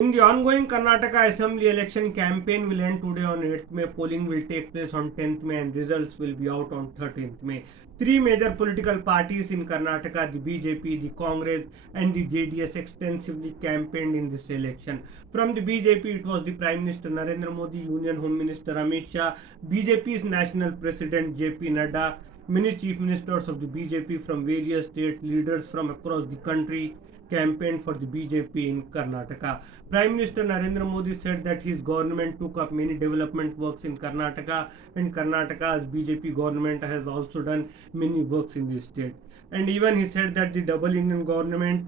In the ongoing Karnataka Assembly election, campaign will end today on 8th May. Polling will take place on 10th May and results will be out on 13th May. Three major political parties in Karnataka, the BJP, the Congress and the JDS, extensively campaigned in this election. From the BJP, it was the Prime Minister Narendra Modi, Union Home Minister Amit Shah, BJP's National President JP Nadda, many chief ministers of the BJP from various state leaders from across the country campaigned for the BJP in Karnataka. Prime Minister Narendra Modi said that his government took up many development works in Karnataka, and Karnataka's BJP government has also done many works in the state. And even he said that the double Indian government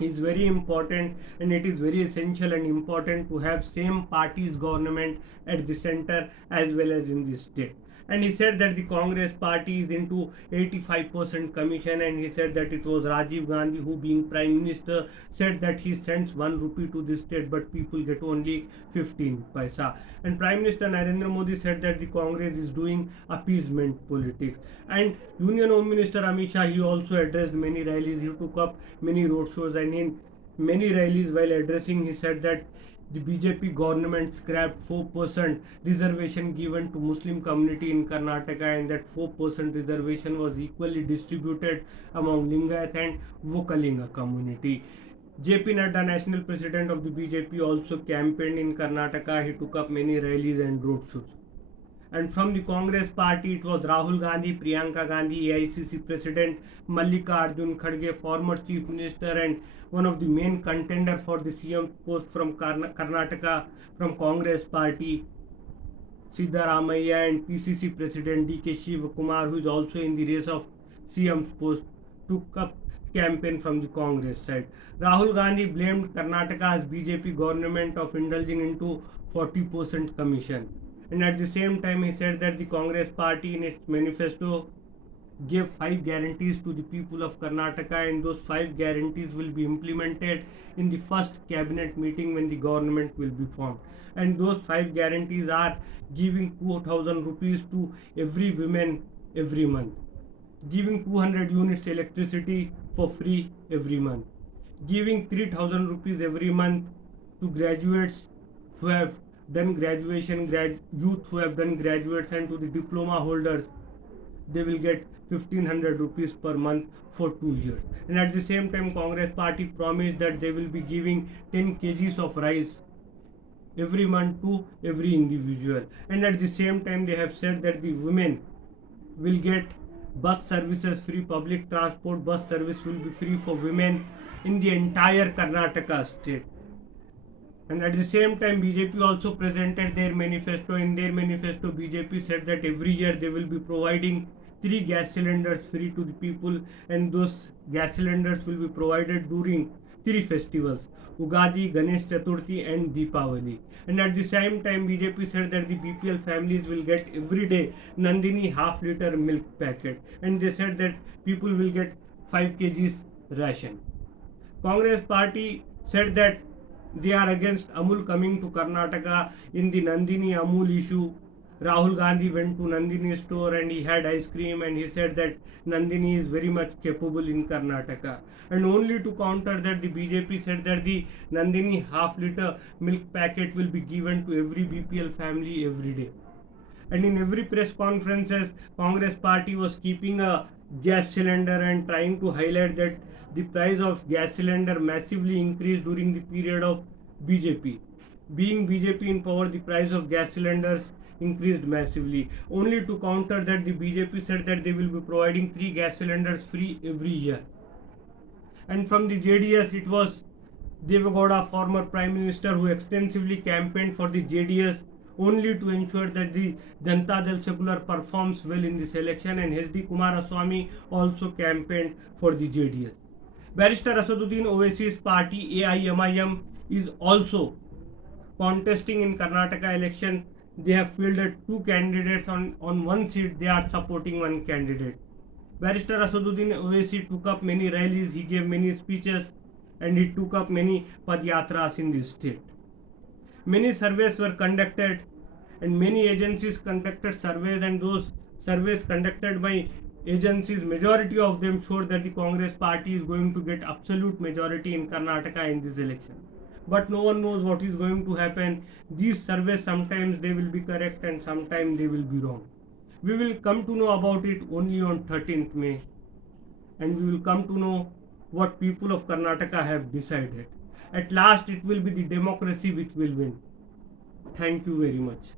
is very important, and it is very essential and important to have same party's government at the center as well as in the state. And he said that the Congress party is into 85% commission, and he said that it was Rajiv Gandhi who, being prime minister, said that he sends 1 rupee to the state but people get only 15 paisa. And Prime Minister Narendra Modi said that the Congress is doing appeasement politics. And Union Home Minister Amit Shah, he also addressed many rallies, he took up many road shows, and in many rallies while addressing he said that the BJP government scrapped 4% reservation given to Muslim community in Karnataka, and that 4% reservation was equally distributed among Lingayat and Vokalinga community. JP Nadda, national president of the BJP, also campaigned in Karnataka. He took up many rallies and road shows. And from the Congress party, it was Rahul Gandhi, Priyanka Gandhi, AICC President, Mallikarjun Kharge, former Chief Minister and one of the main contender for the CM post from Karnataka from Congress party, Siddaramaiah, and PCC President DK Shivakumar, who is also in the race of CM's post, took up campaign from the Congress side. Rahul Gandhi blamed Karnataka's BJP government of indulging into 40% commission. And at the same time, he said that the Congress party in its manifesto gave 5 guarantees to the people of Karnataka, and those 5 guarantees will be implemented in the first cabinet meeting when the government will be formed. And those 5 guarantees are giving 2,000 rupees to every woman every month, giving 200 units electricity for free every month, giving 3,000 rupees every month to graduates who have done graduation, youth who have done graduates, and to the diploma holders they will get 1,500 rupees per month for 2 years. And at the same time, Congress party promised that they will be giving 10 kgs of rice every month to every individual. And at the same time, they have said that the women will get bus services free, public transport bus service will be free for women in the entire Karnataka state. And at the same time, BJP also presented their manifesto. In their manifesto, BJP said that every year they will be providing 3 gas cylinders free to the people, and those gas cylinders will be provided during 3 festivals: Ugadi, Ganesh Chaturthi and Deepavali. And at the same time, BJP said that the BPL families will get every day Nandini half-liter milk packet, and they said that people will get 5 kgs ration. Congress party said that they are against Amul coming to Karnataka. In the Nandini Amul issue, Rahul Gandhi went to Nandini store and he had ice cream, and he said that Nandini is very much capable in Karnataka. And only to counter that, the BJP said that the Nandini half-liter milk packet will be given to every BPL family every day. And in every press conferences, Congress party was keeping a gas cylinder and trying to highlight that the price of gas cylinder massively increased during the period of BJP. Being BJP in power, the price of gas cylinders increased massively. Only to counter that, the BJP said that they will be providing 3 gas cylinders free every year. And from the JDS, it was Devagowda, former Prime Minister, who extensively campaigned for the JDS only to ensure that the Janata Dal Secular performs well in this election, and HD Kumaraswamy also campaigned for the JDS. Barrister Asaduddin Owaisi's party AIMIM is also contesting in Karnataka election. They have fielded 2 candidates on one seat. They are supporting one candidate. Barrister Asaduddin Owaisi took up many rallies, he gave many speeches, and he took up many padyatras in this state. Many surveys were conducted, and many agencies conducted surveys, and those surveys conducted by agencies, majority of them showed that the Congress party is going to get absolute majority in Karnataka in this election. but no one knows what is going to happen. These surveys, sometimes they will be correct and sometimes they will be wrong. We will come to know about it only on 13th May, and we will come to know what people of Karnataka have decided. At last, it will be the democracy which will win. Thank you very much.